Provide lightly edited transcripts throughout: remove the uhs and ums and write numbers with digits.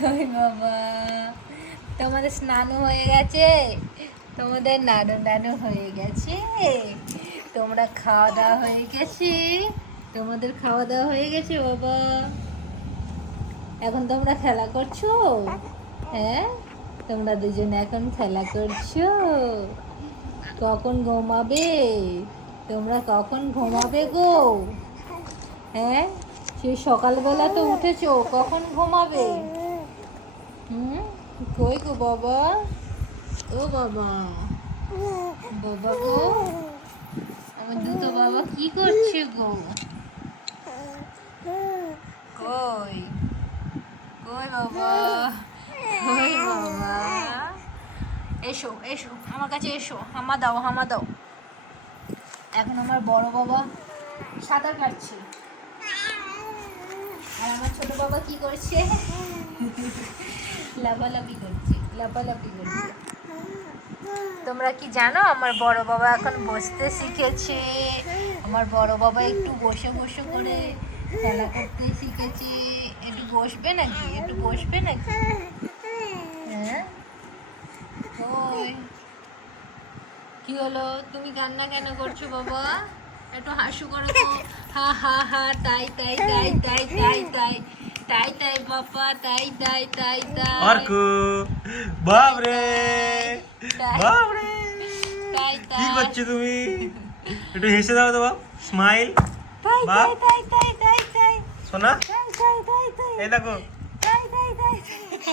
কই বাবা, তোমাদের স্নান হয়ে গেছে? তোমাদের নানু নানু হয়ে গেছে? তোমরা খাওয়া দাওয়া হয়ে গেছে? তোমাদের খাওয়া দাওয়া হয়ে গেছে বাবা? এখন তোমরা খেলা করছো? হ্যাঁ, তোমরা দুজনে এখন খেলা করছো। কখন ঘুমাবে? তোমরা কখন ঘুমাবে গো? হ্যাঁ, সেই সকালবেলা তো উঠেছো, কখন ঘুমাবে? কই গো বাবা? ও বাবা, বাবা গো, আমার দুটো বাবা কি করছে গো? কই কই বাবা, কই বাবা? এসো এসো আমার কাছে এসো, হামা দাও হামা দাও। এখন আমার বড় বাবা সাঁতার কাটছে, আর আমার ছোট বাবা কি করছে? লাফালাফি করছে, লাফালাফি করছে। তোমরা কি জানো আমার বড় বাবা এখন বসতে শিখেছে? আমার বড় বাবা একটু বসে বসে করে খেলা করতে শিখেছে। একটু বসবে নাকি? একটু বসবে নাকি? হ্যাঁ, ওই কি হলো? তুমি কান্না কেন করছো বাবা? একটু হাসু করো তো। হা হা হা, তাই তাই তাই তাই তাই তাই তাই তাই বাবা, তাই তাই তাই তাই। অর্কু, বাবরে বাবরে, তাই কি তাই করছো তুমি? একটু হেসে দাও তো বাপ, স্মাইল। তাই বাপ, তাই তাই তাই তাই সোনা, তাই তাই তাই তাই এই দেখো। তাই তাই তাই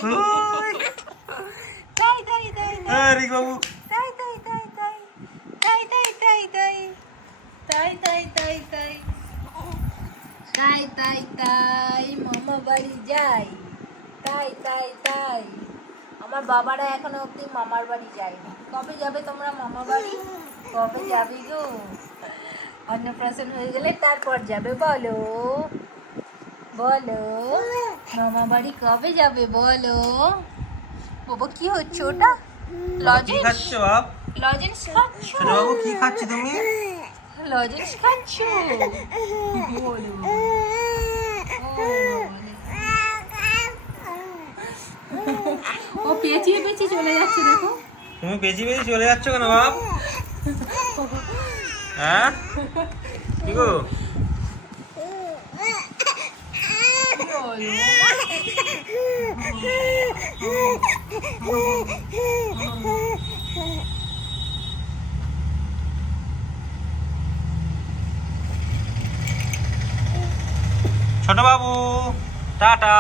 ওই, তাই তাই তাই রিক বাবু, তাই তাই তাই তাই তাই তাই তাই তাই তাই তাই তাই তাই তাই তাই তাই মামা বাড়ি যাই, তাই তাই তাই। আমার বাবারা এখনো অব্দি মামার বাড়ি যায়নি। কবে যাবে তোমরা মামা বাড়ি? কবে যাবে গো? অন্নপ্রাশন হয়ে গেলে তারপর যাবে, বলো বলো। মামা বাড়ি কবে যাবে বলো? বাবা কি হচ্ছে ওটা? কি লজেন্স? খাচ্ছ বাপ? লজেন্স খাচ্ছ? ছোট বাবু কি খাচ্ছ তুমি? লজেন্স খাচ্ছ? বলো। ও পেঁচিয়ে পেঁচিয়ে চলে যাচ্ছে, দেখো। তুমি বেশি বেশি চলে যাচ্ছ কেন বাপ? হ্যাঁ, কি গো? ছোট বাবু, tata,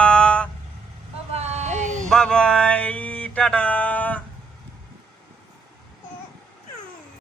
bye bye bye, tata.